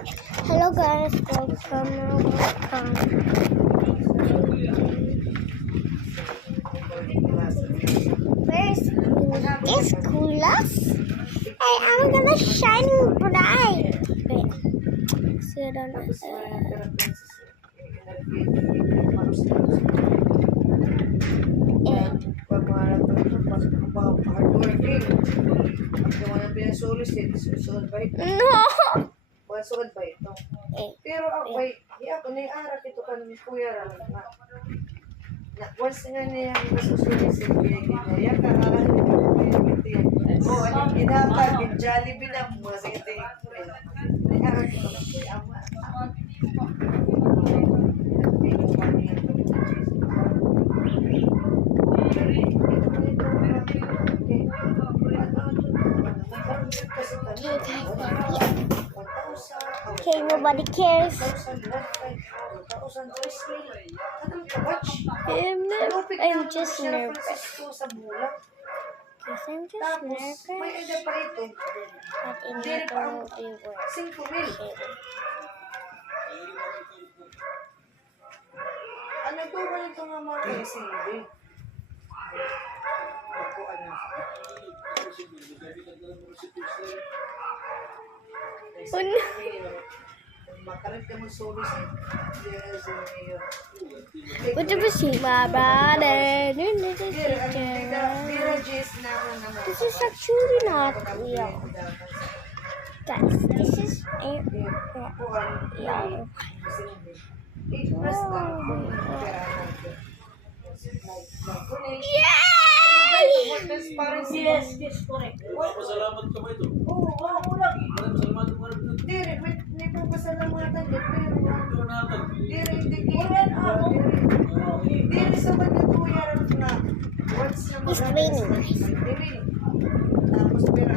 Hello guys, welcome. Where's this Kulas? Hey, I'm gonna shine bright. Wait, sit on No! Masukad ba ito? Pero ako, ako naiarak ito ka ng kuya na once nga niya nasusunod si kuya ginaya ka ano ginapa, Jollibee na mo sige naiarak ito ng kuya ama Okay, nobody cares. I'm just nervous. Yes, I'm just nervous. But it never will be worth it. Ano to ba ito nga mga kasi? What do we see, my brother? This is actually not real. Guys, this is real. Yes, correct. Pasalamat ka ba ito? Oo, wala lagi. Pasalamat mo rin. Dire, may papasalamatan din, pero dire, dire sa mga kuya na once na It's raining. Tapos pero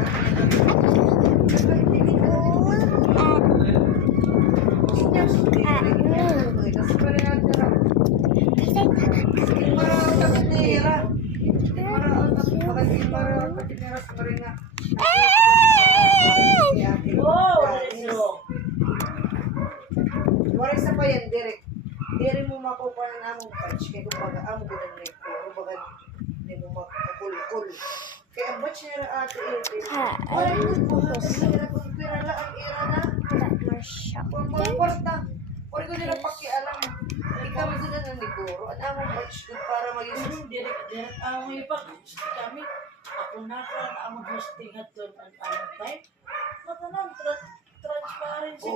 Wala sa pa yan, direct. Dire mo makukuha ng among patch. Kaya kung baga amo ko ng neck ko, baga hindi mo makakul-kul. Kaya ang batch nila ate wala yung buha. Pero lang ang era na. Kwarta. Wala ko nila pakialam. Ikaw mo sila ng negoro. Ang among patch ko para mag-isus. Direct ang mga ipak. Kami, ako na ka ang among hosting at doon ang among time. Matalang transparency.